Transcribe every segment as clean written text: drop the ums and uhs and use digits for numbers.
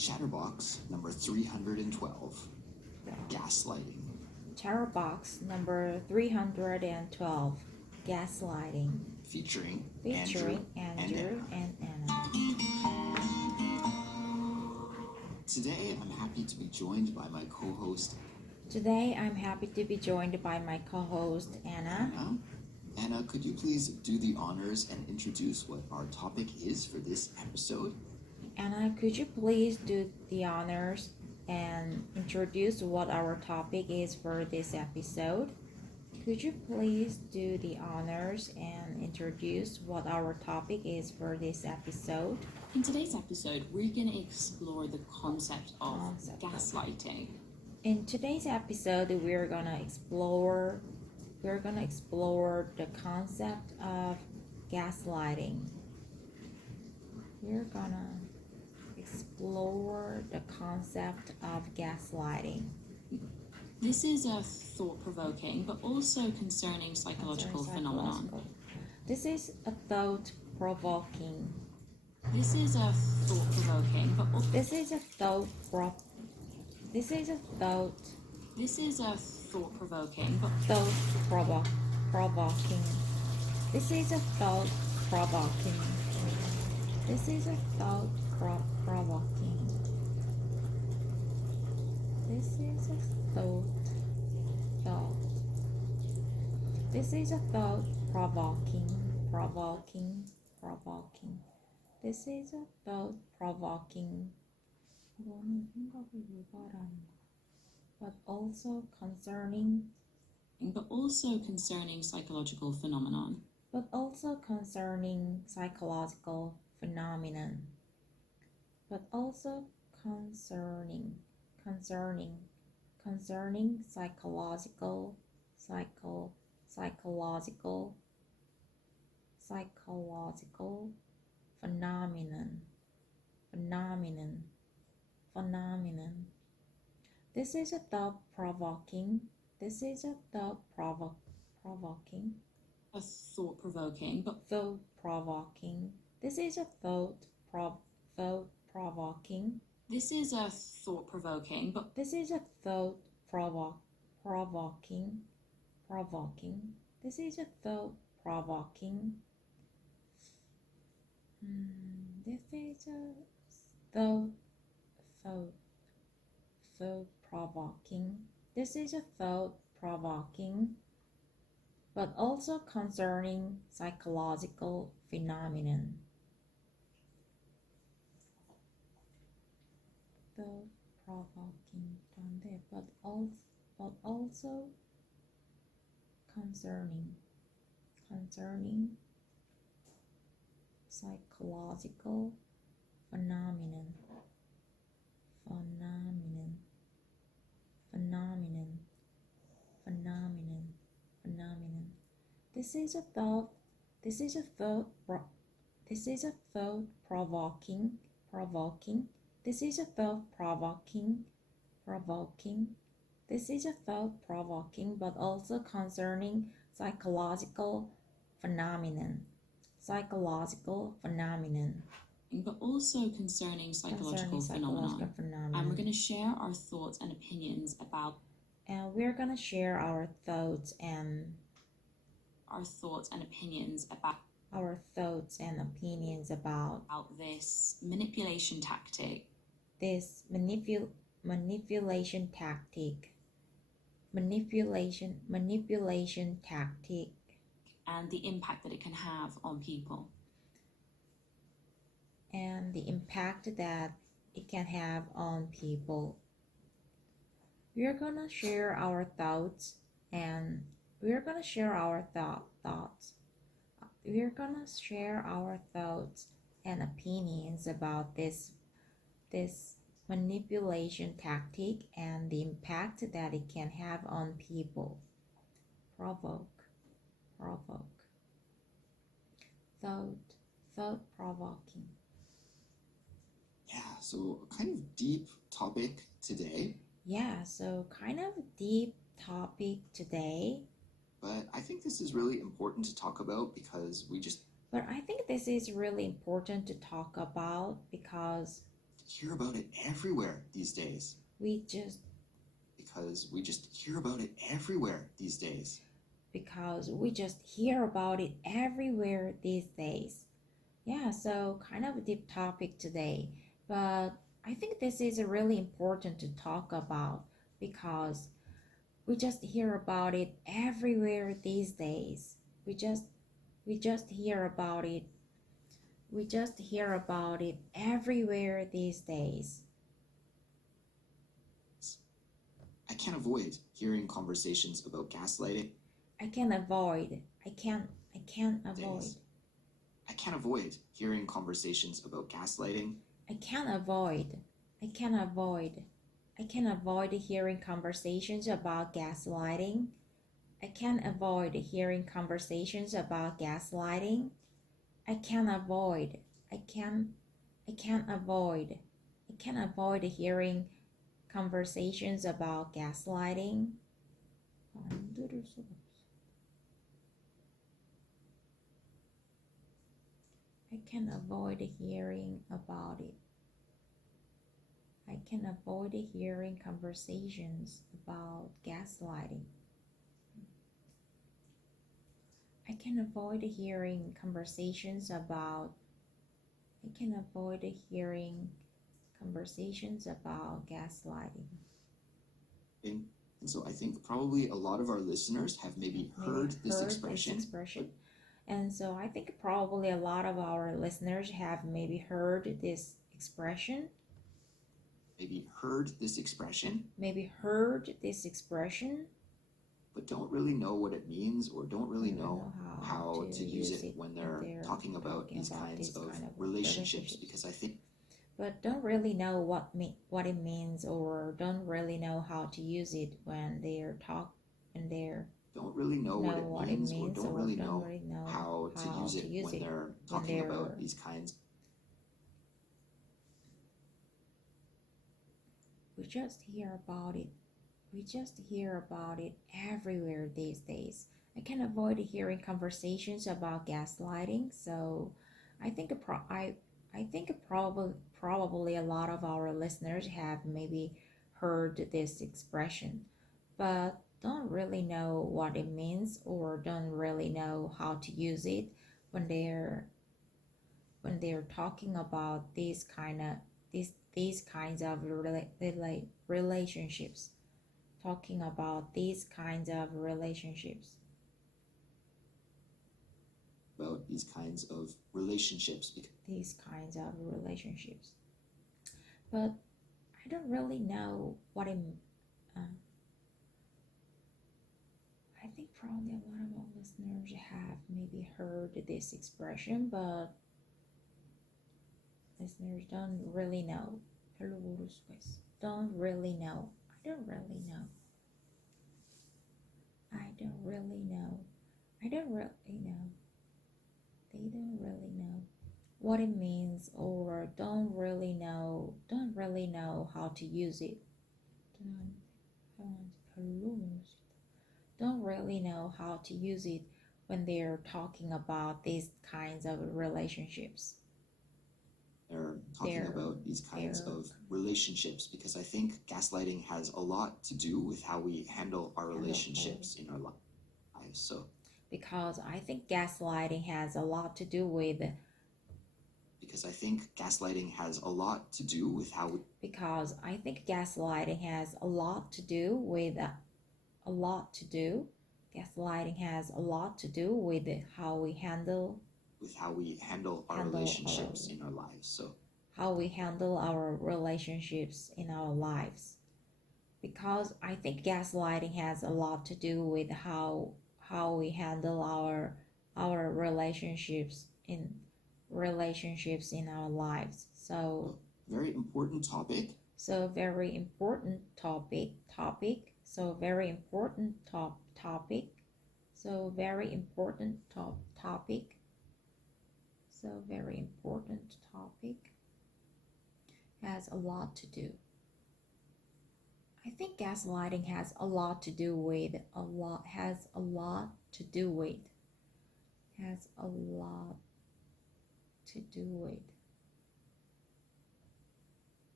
Chatterbox number 312, gaslighting. Chatterbox number 312, gaslighting. Featuring Andrew and Anna. Today I'm happy to be joined by my co-host. Today I'm happy to be joined by my co-host Anna. Anna, could you please do the honors and introduce what our topic is for this episode? Anna, could you please do the honors and introduce what our topic is for this episode? Could you please do the honors and introduce what our topic is for this episode? In today's episode, we're going to explore the concept of gaslighting. In today's episode, we're gonna explore the concept of gaslighting. We're gonna explore the concept of gaslighting. This is a thought-provoking but also concerning psychological phenomenon. This is a thought-provoking. This is a thought-provoking but also This is a thought-provoking but This is a thought-provoking but thought-provoking. This is a thought-provoking. This is a thought-provoking. This is a This is a thought-provoking. This is a thought-provoking. 이거는 생각을 유발하는 거. But also concerning psychological phenomenon. But also concerning psychological phenomenon. But also concerning psychological phenomenon. This is a thought-provoking. This is a thought-provoking. A thought-provoking but Thought-provoking. This is a thought-provoking. This is a thought-provoking but This is a thought-provoking. This is a thought-provoking. This is a thought-provoking. This is a thought-provoking, but also concerning psychological phenomenon. Thought-provoking, but also concerning psychological phenomenon. This is a thought-provoking. This is a thought-provoking. This is a thought-provoking, but also concerning psychological phenomenon. But also concerning psychological phenomenon. And we're going to share our thoughts and opinions about we're going to share our thoughts and opinions about this manipulation tactic. This manipulation tactic. And the impact that it can have on people. We are gonna share our thoughts and we are gonna share our thoughts. We are gonna share our thoughts and opinions about this manipulation tactic and the impact that it can have on people. Provoke. Thought-provoking. Yeah, so kind of deep topic today. Yeah, so kind of deep topic today. But I think this is really important to talk about because hear about it everywhere these days. Because we just hear about it everywhere these days. Because we just hear about it everywhere these days. Yeah, so kind of a deep topic today, but I think this is really important to talk about because we just hear about it everywhere these days. We just hear about it. We just hear about it everywhere these days. I can't avoid hearing conversations about gaslighting. I can't avoid hearing conversations about gaslighting. I can't avoid hearing conversations about gaslighting. I can't avoid hearing conversations about gaslighting. I can't avoid hearing conversations about gaslighting. I can avoid hearing about it. I can avoid hearing conversations about gaslighting. I can avoid hearing conversations about gaslighting. And so I think probably a lot of our listeners have maybe heard this expression. And so I think probably a lot of our listeners have maybe heard this expression. But don't really know what it means or don't really know how to use it when they're talking about these kinds of relationships, because I think but don't really know what it means or don't really know how to use it when they're don't really know what it means or don't really know how to use it when they're talking about these kinds. We just hear about it everywhere these days. I can avoid hearing conversations about gaslighting, so I think probably a lot of our listeners have maybe heard this expression, but don't really know what it means or don't really know how to use it when they're talking about these kinds of relationships. Talking about these kinds of relationships. About these kinds of relationships. But I don't really know what it I think probably a lot of our listeners have maybe heard this expression, but listeners don't really know. Don't really know. I don't really know. They don't really know what it means or don't really know how to use it. Don't really know how to use it when they're talking about these kinds of relationships. They're talking about these kinds of relationships because I think gaslighting has a lot to do with how we handle our relationships in our lives. So because I think gaslighting has a lot to do with how gaslighting has a lot to do with how we handle our relationships in our lives. So how we handle our relationships in our lives. Because I think gaslighting has a lot to do with how we handle our relationships in our lives. So very important topic. So very important topic. So very important topic. So very important topic. So very important topic has a lot to do. I think gaslighting has a lot to do with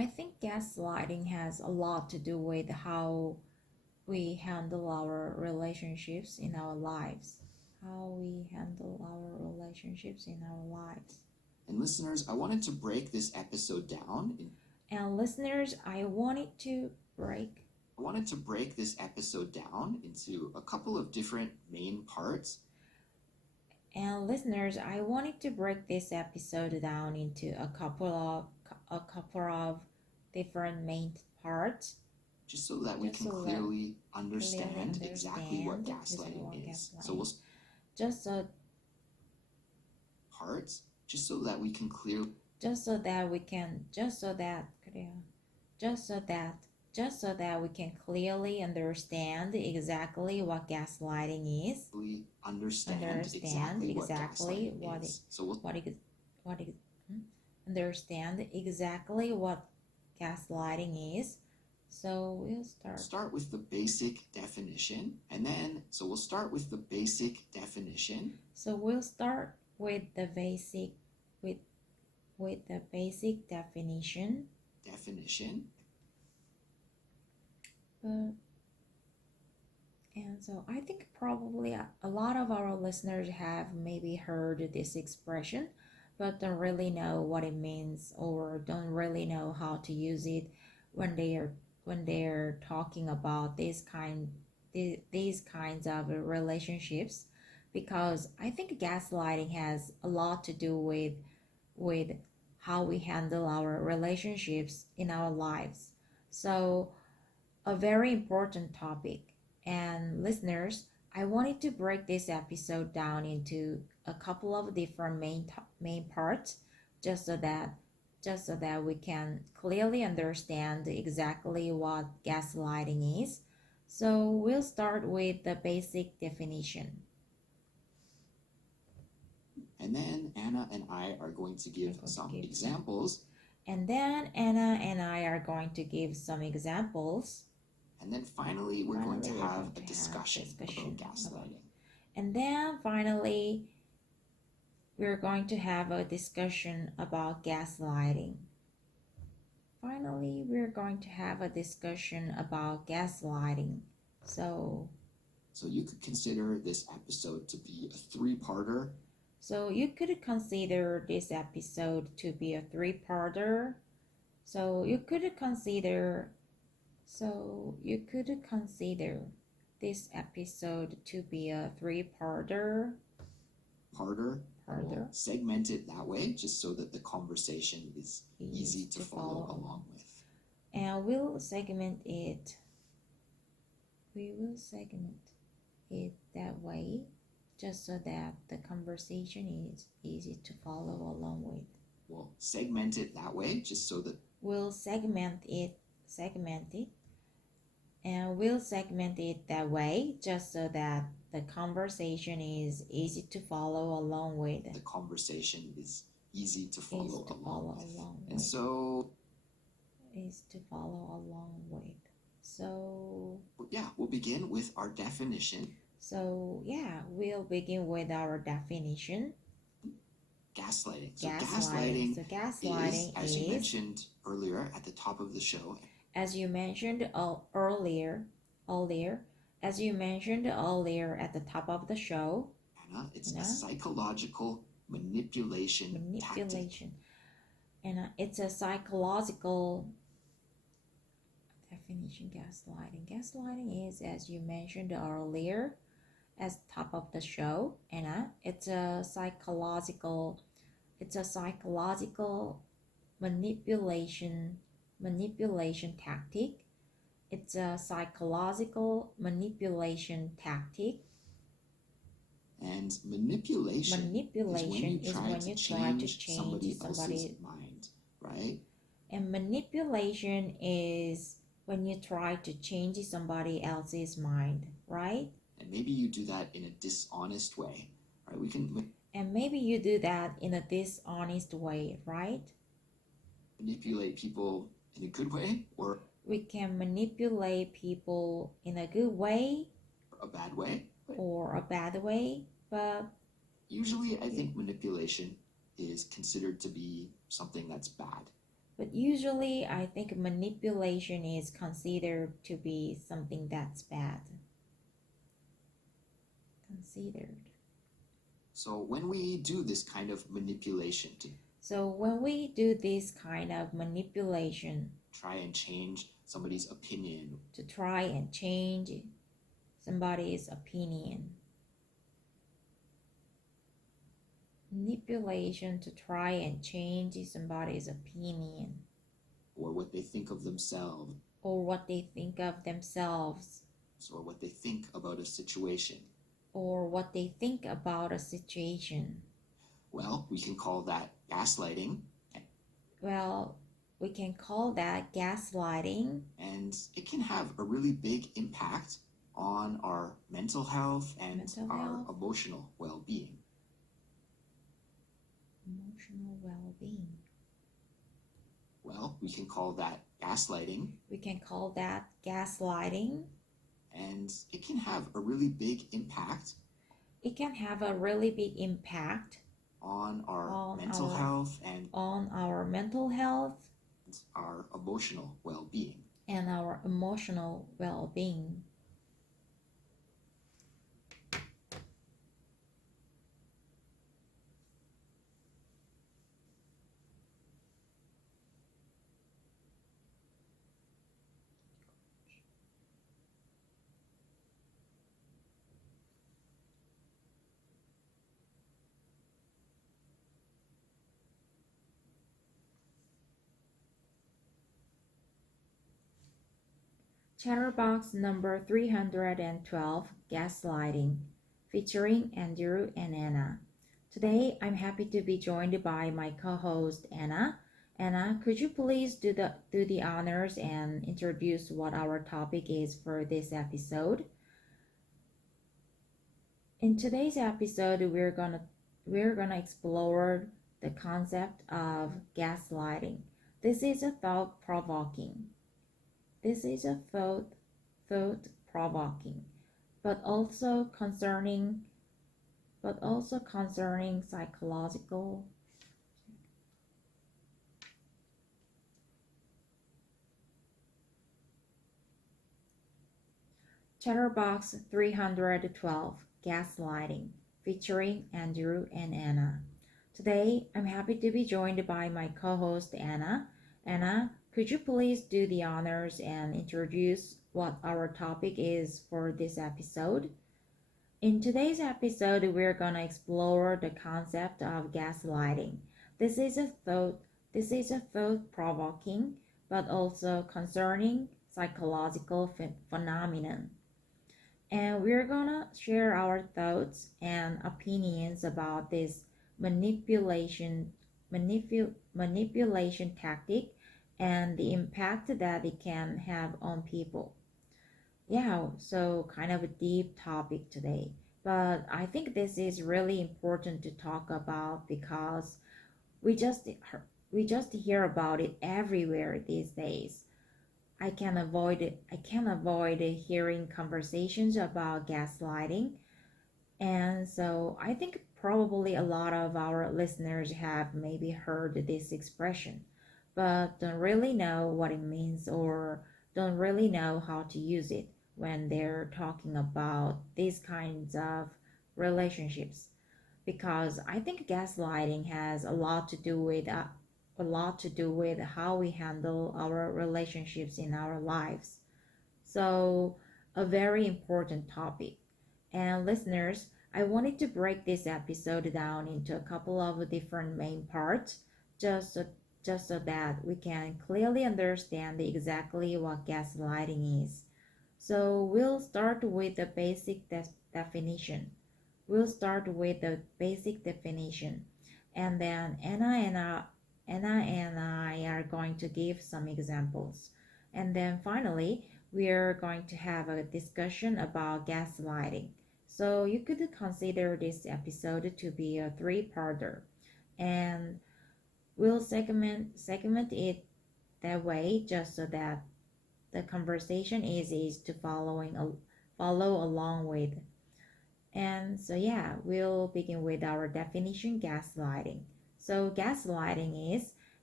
I think gaslighting has a lot to do with how we handle our relationships in our lives. How we handle our relationships in our lives. And listeners, I wanted to break this episode down. And listeners, I wanted to break this episode down into a couple of different main parts. And listeners, I wanted to break this episode down into a couple of different main parts. Just so that we can clearly understand exactly what gaslighting is. So we'll just so that we can clearly understand exactly what gaslighting is. Understand exactly what gaslighting is. So we'll start with the basic definition, and then we'll start with the basic definition. So we'll start with the basic definition. And so I think probably a lot of our listeners have maybe heard this expression, but don't really know what it means or don't really know how to use it when they're talking about these kinds of relationships, because I think gaslighting has a lot to do with how we handle our relationships in our lives. So a very important topic. And listeners, I wanted to break this episode down into a couple of different main parts, just so that we can clearly understand exactly what gaslighting is. So we'll start with the basic definition. And then Anna and I are going to give some examples. And then finally, we're going to have a discussion about gaslighting. And then finally, we're going to have a discussion about gaslighting. So you could consider this episode to be a three-parter. So you could consider this episode to be a three-parter. We'll segment it that way, just so that the conversation is easy to follow along with. And we will segment it that way, just so that the conversation is easy to follow along with. We'll segment it that way, just so that we'll segment it that way, just so that the conversation is easy to follow along with. So yeah, we'll begin with our definition. Gaslighting. Gaslighting is, as you mentioned earlier at the top of the show. As you mentioned earlier at the top of the show, Anna, it's a psychological manipulation tactic. And it's a psychological definition. Gaslighting is, as you mentioned earlier, as top of the show, Anna, it's a psychological manipulation tactic. It's a psychological manipulation tactic. And manipulation is when you try to change somebody else's mind, right? And manipulation is when you try to change somebody else's mind, right? And maybe you do that in a dishonest way, right? Manipulate people in a good way, or we can manipulate people in a good way, or a bad way, but usually I think manipulation is considered to be something that's bad. But usually I think manipulation is considered to be something that's bad. Considered. So when we do this kind of manipulation to try and change somebody's opinion, manipulation to try and change somebody's opinion, or what they think of themselves, or what they think about a situation. Well, we can call that gaslighting. And it can have a really big impact on our mental health and our emotional well-being. Well, we can call that gaslighting. And it can have a really big impact on our mental health and our mental health our emotional well-being. and our emotional well-being. Chatterbox number 312, Gaslighting, featuring Andrew and Anna. Today, I'm happy to be joined by my co-host, Anna. Anna, could you please do the honors and introduce what our topic is for this episode? In today's episode, we're gonna explore the concept of gaslighting. This is a thought-provoking, but also concerning psychological. Chatterbox 312, Gaslighting, featuring Andrew and Anna. Today, I'm happy to be joined by my co-host, Anna. Anna, could you please do the honors and introduce what our topic is for this episode? In today's episode, we're going to explore the concept of gaslighting. This is a thought-provoking, but also concerning psychological phenomenon. And we're going to share our thoughts and opinions about this manipulation tactic and the impact that it can have on people. Yeah, so kind of a deep topic today, but I think this is really important to talk about because we just hear about it everywhere these days. I can't avoid hearing conversations about gaslighting, and so I think probably a lot of our listeners have maybe heard this expression, but don't really know what it means or don't really know how to use it when they're talking about these kinds of relationships. Because I think gaslighting has a lot to do with how we handle our relationships in our lives. So, a very important topic. And listeners, I wanted to break this episode down into a couple of different main parts just so that we can clearly understand exactly what gaslighting is. So we'll start with the basic definition. And then Anna and I are going to give some examples. And then finally, we are going to have a discussion about gaslighting. So you could consider this episode to be a three-parter. And we'll segment it that way just so that the conversation is easy to follow along with. And so we'll begin with our definition, gaslighting. So gaslighting is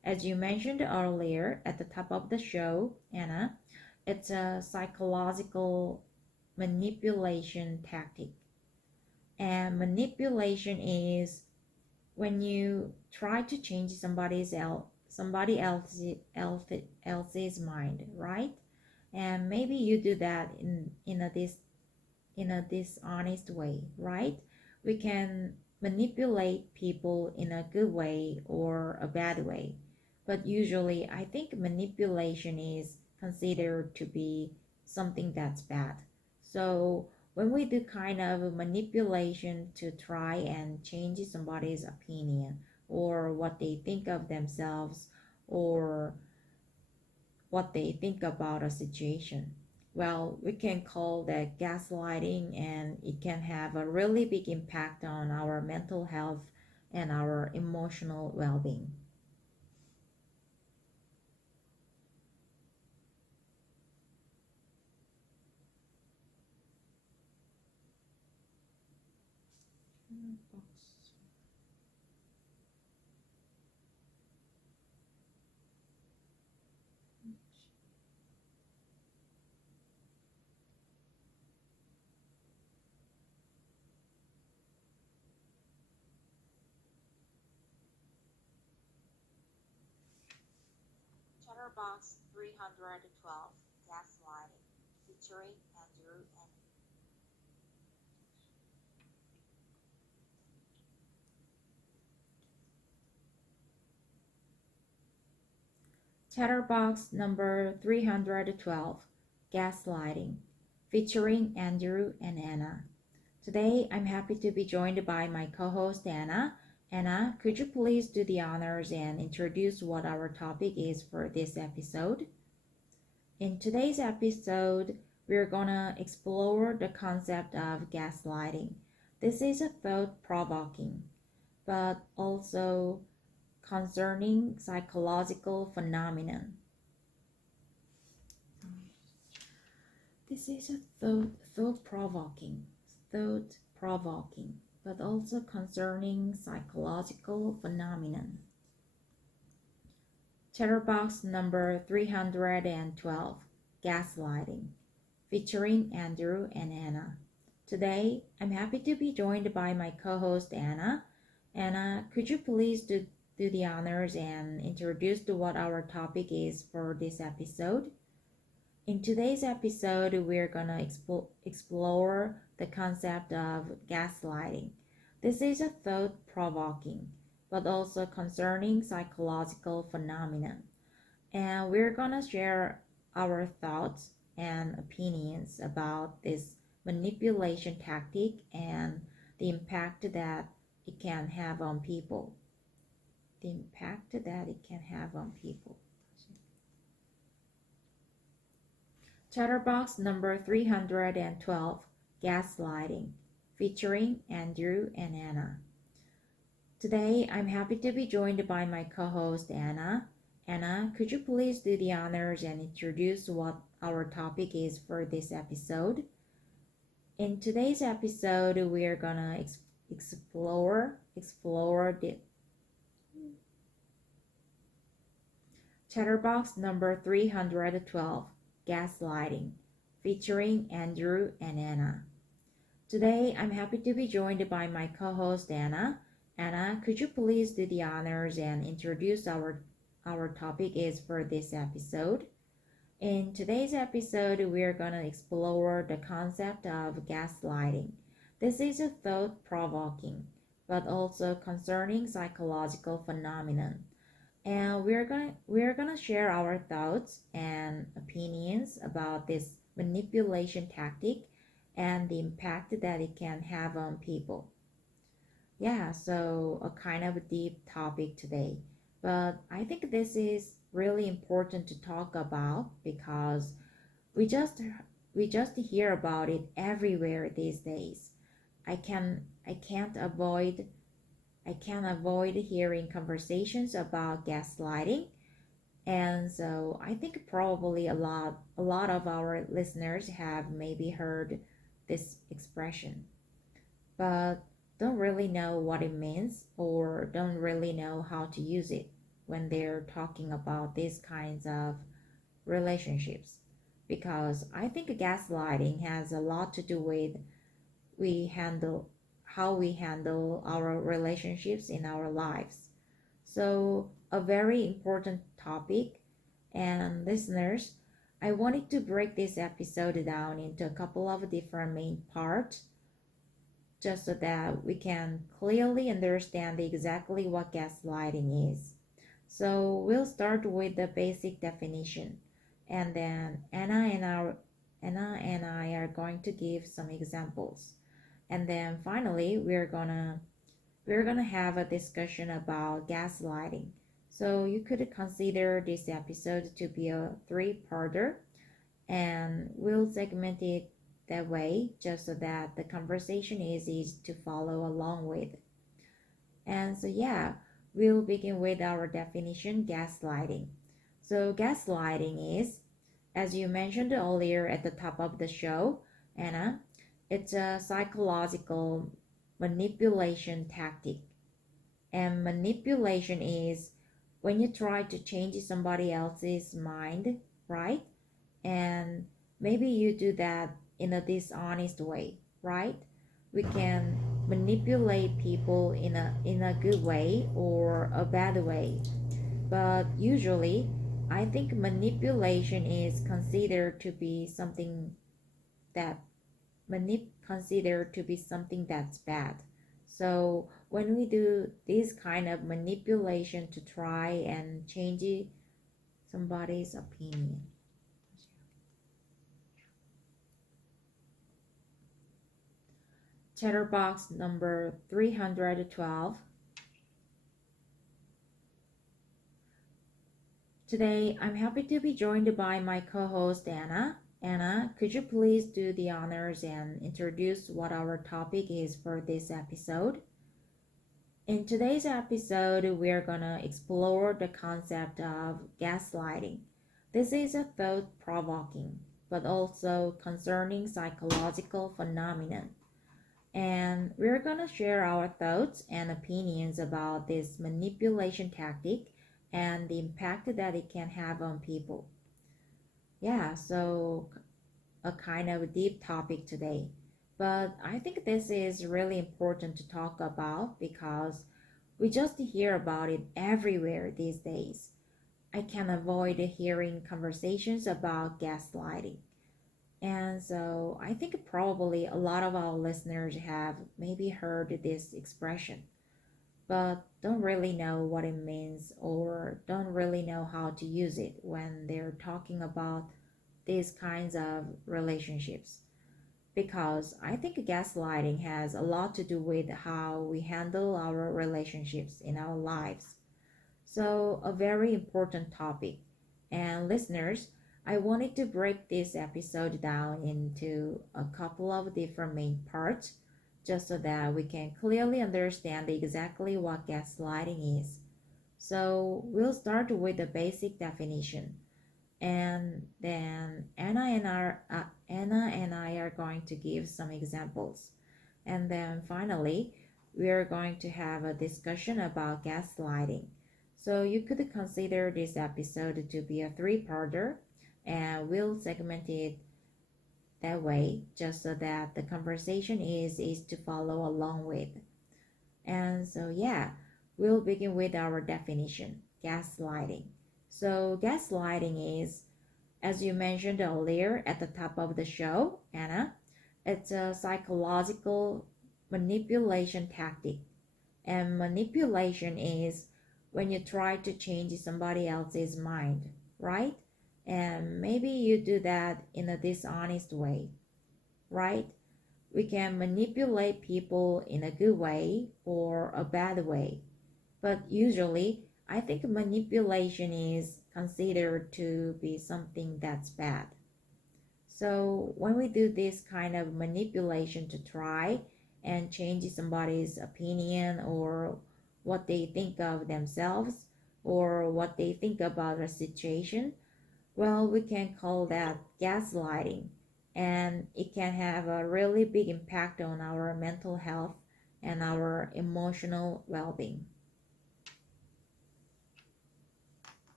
As you mentioned earlier at the top of the show, Anna, it's a psychological manipulation tactic. And manipulation is when you try to change somebody else's mind, right? And maybe you do that in a dishonest way, right? We can manipulate people in a good way or a bad way. But usually I think manipulation is considered to be something that's bad. So when we do kind of manipulation to try and change somebody's opinion or what they think of themselves or what they think about a situation, well, we can call that gaslighting, and it can have a really big impact on our mental health and our emotional well-being. Chatterbox 312, Gaslighting, featuring Andrew and Chatterbox number 312, Gaslighting, featuring Andrew and Anna. Today, I'm happy to be joined by my co-host Anna. Anna, could you please do the honors and introduce what our topic is for this episode? In today's episode, we're gonna explore the concept of gaslighting. This is a thought-provoking, but also concerning psychological phenomenon. This is a thought-provoking, but also concerning psychological phenomenon. Chatterbox number 312, Gaslighting, featuring Andrew and Anna. Today, I'm happy to be joined by my co-host Anna. Anna, could you please do the honors and introduce what our topic is for this episode? In today's episode, we're gonna explore the concept of gaslighting. This is a thought-provoking, but also concerning psychological phenomenon. And we're gonna share our thoughts and opinions about this manipulation tactic and the impact that it can have on people. Chatterbox number 312, Gaslighting, featuring Andrew and Anna. Today, I'm happy to be joined by my co-host Anna. Anna, could you please do the honors and introduce what our topic is for this episode? In today's episode, we are gonna explore the Chatterbox number 312, Gaslighting, featuring Andrew and Anna. Today, I'm happy to be joined by my co-host Anna. Anna, could you please do the honors and introduce our topic is for this episode? In today's episode, we are going to explore the concept of gaslighting. This is a thought-provoking, but also concerning psychological phenomenon. And we're gonna share our thoughts and opinions about this manipulation tactic and the impact that it can have on people. Yeah, so a kind of a deep topic today, but I think this is really important to talk about because we just hear about it everywhere these days. I can't avoid hearing conversations about gaslighting, and so I think probably a lot of our listeners have maybe heard this expression, but don't really know what it means or don't really know how to use it. when they're talking about these kinds of relationships, because I think gaslighting has a lot to do with how we handle our relationships in our lives. So a very important topic, and listeners, I wanted to break this episode down into a couple of different main parts just so that we can clearly understand exactly what gaslighting is. So we'll start with the basic definition, and then Anna and I are going to give some examples. And then finally, we're gonna have a discussion about gaslighting. So you could consider this episode to be a three-parter, and we'll segment it that way just so that the conversation is easy to follow along with. And so yeah, we'll begin with our definition, gaslighting. So gaslighting is, as you mentioned earlier at the top of the show, Anna, it's a psychological manipulation tactic. And manipulation is when you try to change somebody else's mind, right? And maybe you do that in a dishonest way, right? We can manipulate people in a good way or a bad way. But usually, I think manipulation is considered to be something that that's bad. So when we do this kind of manipulation to try and change somebody's opinion. Chatterbox number 312. Today, I'm happy to be joined by my co-host Anna. Anna, could you please do the honors and introduce what our topic is for this episode? In today's episode, we're gonna explore the concept of gaslighting. This is a thought-provoking, but also concerning psychological phenomenon. And we're gonna share our thoughts and opinions about this manipulation tactic and the impact that it can have on people. Yeah, so a kind of deep topic today. But I think this is really important to talk about because we just hear about it everywhere these days. I can't avoid hearing conversations about gaslighting. And so I think probably a lot of our listeners have maybe heard this expression, but don't really know what it means or don't really know how to use it when they're talking about these kinds of relationships. Because I think gaslighting has a lot to do with how we handle our relationships in our lives. So a very important topic. And listeners, I wanted to break this episode down into a couple of different main parts just so that we can clearly understand exactly what gaslighting is. So we'll start with the basic definition, and then Anna and I are going to give some examples, and then finally we are going to have a discussion about gaslighting. So you could consider this episode to be a three-parter, and we'll segment it that way just so that the conversation is to follow along with. And so yeah, we'll begin with our definition, gaslighting. So gaslighting is, as you mentioned earlier at the top of the show, Anna, it's a psychological manipulation tactic. And manipulation is when you try to change somebody else's mind, right? And maybe you do that in a dishonest way, right? We can manipulate people in a good way or a bad way. But usually, I think manipulation is considered to be something that's bad. So when we do this kind of manipulation to try and change somebody's opinion or what they think of themselves or what they think about a situation, well, we can call that gaslighting, and it can have a really big impact on our mental health and our emotional well-being.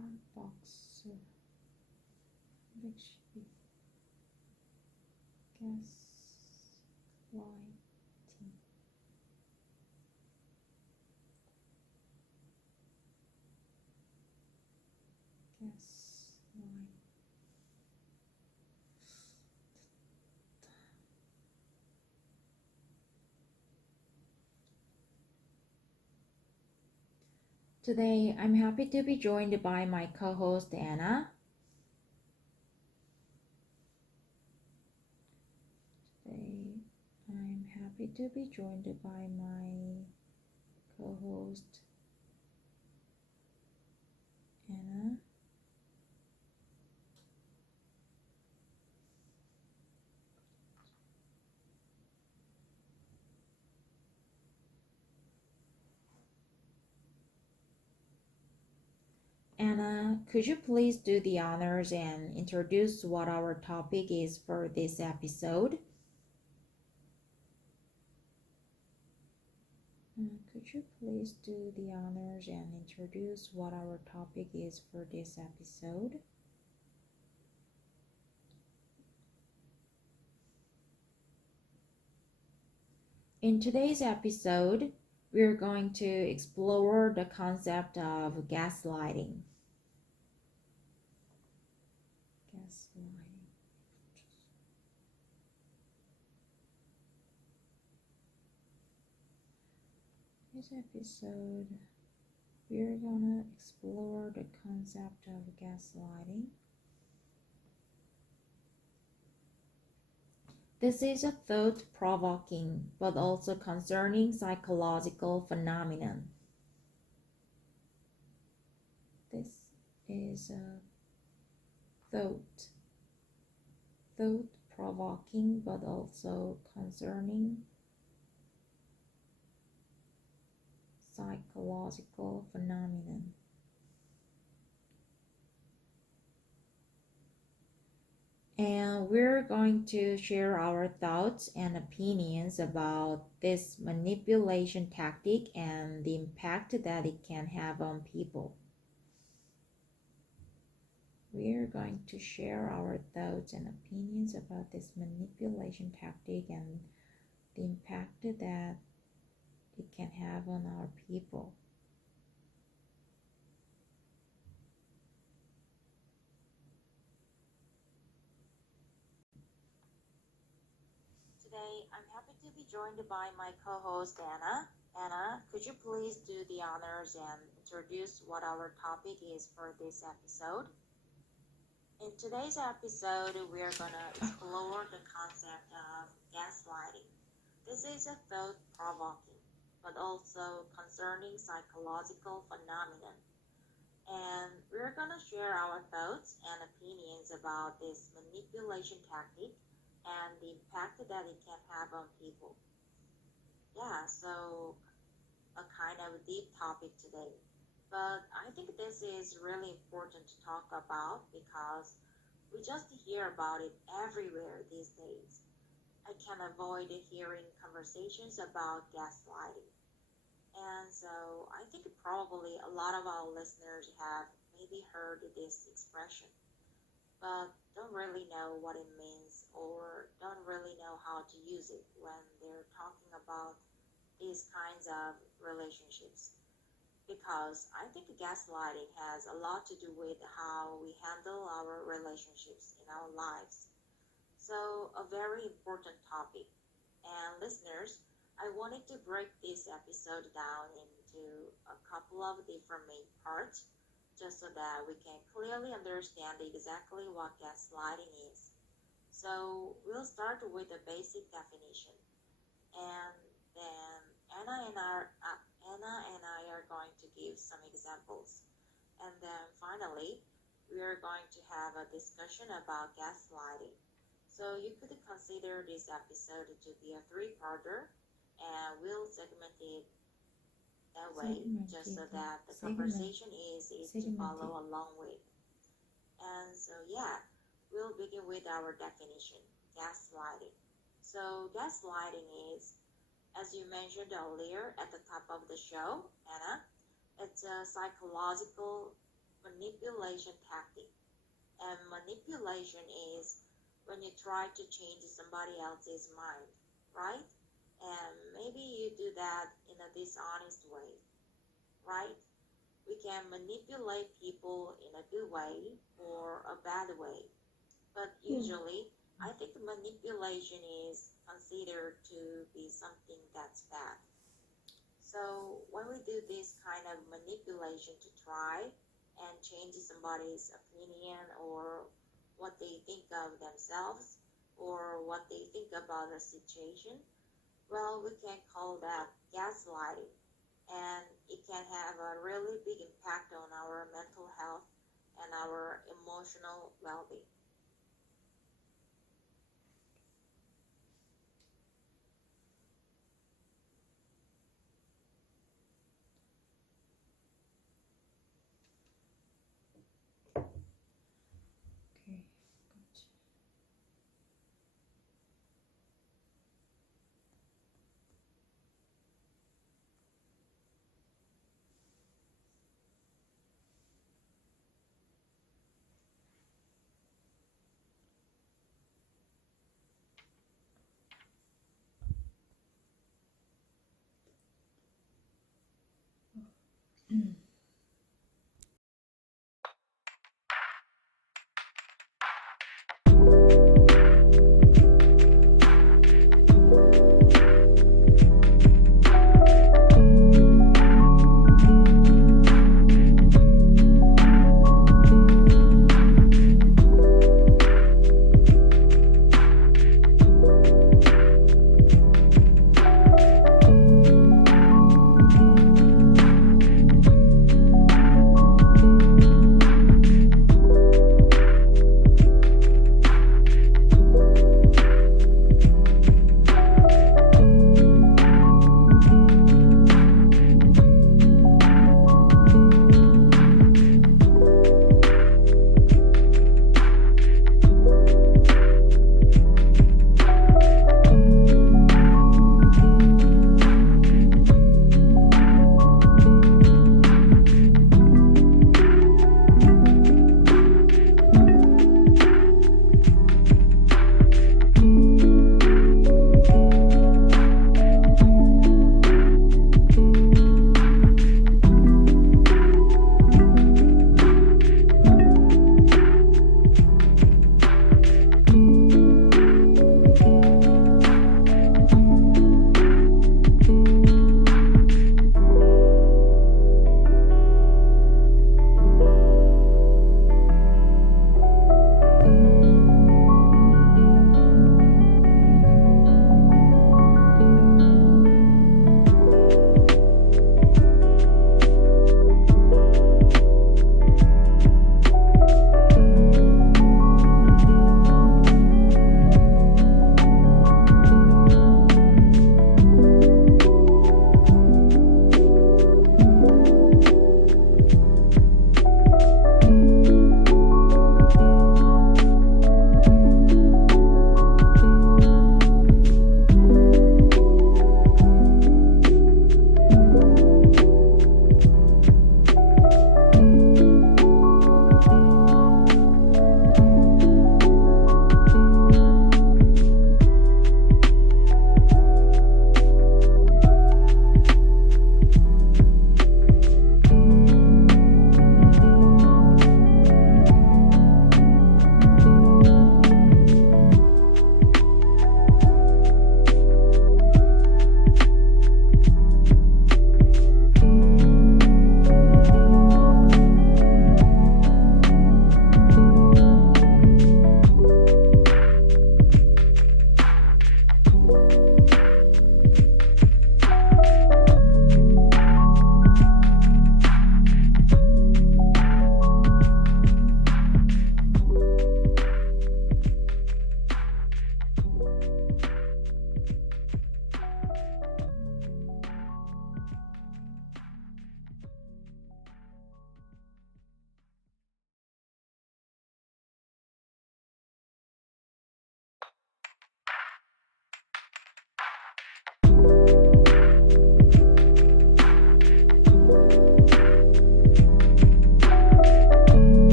box 빅시 gaslighting Today, I'm happy to be joined by my co-host Anna. Today, I'm happy to be joined by my co-host Anna. Anna, could you please do the honors and introduce what our topic is for this episode? Could you please do the honors and introduce what our topic is for this episode? In today's episode, we're going to explore the concept of gaslighting. This episode, we're gonna explore the concept of gaslighting. This is a thought-provoking but also concerning psychological phenomenon. This is a thought-provoking but also concerning psychological phenomenon. And we're going to share our thoughts and opinions about this manipulation tactic and the impact that it can have on people. We're going to share our thoughts and opinions about this manipulation tactic and the impact that it can have on our people. Today, I'm happy to be joined by my co-host Anna. Anna, could you please do the honors and introduce what our topic is for this episode? In today's episode, we are going to explore the concept of gaslighting. This is a thought-provoking but also concerning psychological phenomenon. And we're going to share our thoughts and opinions about this manipulation tactic and the impact that it can have on people. Yeah, so a kind of deep topic today. But I think this is really important to talk about because we just hear about it everywhere these days. I can't avoid hearing conversations about gaslighting. And so I think probably a lot of our listeners have maybe heard this expression, but don't really know what it means or don't really know how to use it when they're talking about these kinds of relationships. Because I think gaslighting has a lot to do with how we handle our relationships in our lives. So, a very important topic. And listeners, I wanted to break this episode down into a couple of different main parts just so that we can clearly understand exactly what gaslighting is. So, we'll start with a basic definition. And then Anna and I are going to give some examples. And then finally, we are going to have a discussion about gaslighting. So you could consider this episode to be a three-parter, and we'll segment it that way, just so that the conversation is to follow along with. And so yeah, we'll begin with our definition, gaslighting. So gaslighting is, as you mentioned earlier at the top of the show, Anna, it's a psychological manipulation tactic. And manipulation is when you try to change somebody else's mind, right? And maybe you do that in a dishonest way, right? We can manipulate people in a good way or a bad way. But usually, I think manipulation is considered to be something that's bad. So when we do this kind of manipulation to try and change somebody's opinion or what they think of themselves or what they think about a situation, well, we can call that gaslighting. And it can have a really big impact on our mental health and our emotional well-being. Okay, good.